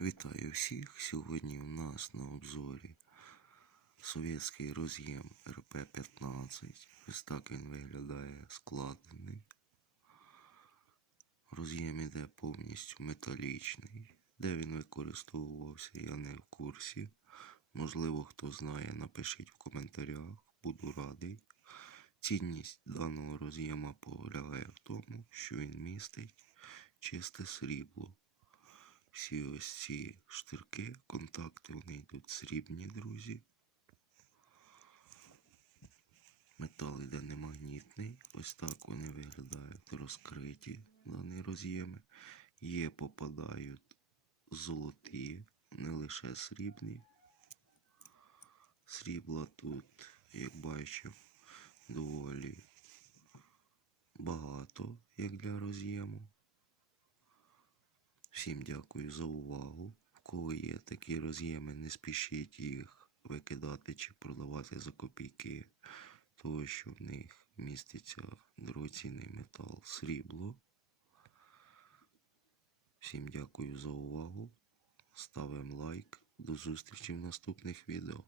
Вітаю всіх! Сьогодні у нас на обзорі совєтський роз'єм РП-15. Ось так він виглядає складений. Роз'єм іде повністю металічний. Де він використовувався, я не в курсі. Можливо, хто знає, напишіть в коментарях, буду радий. Цінність даного роз'єма полягає в тому, що він містить чисте срібло. Всі ось ці штирки, контакти, вони йдуть срібні, друзі. Метал йде немагнітний. Ось так вони виглядають розкриті, дані роз'єми. Є попадають золоті, не лише срібні. Срібла тут, як бачив, доволі багато, як для роз'єму. Всім дякую за увагу. В кого є такі роз'єми, не спішіть їх викидати чи продавати за копійки, тому що в них міститься дорогоцінний метал срібло. Всім дякую за увагу. Ставимо лайк. До зустрічі в наступних відео.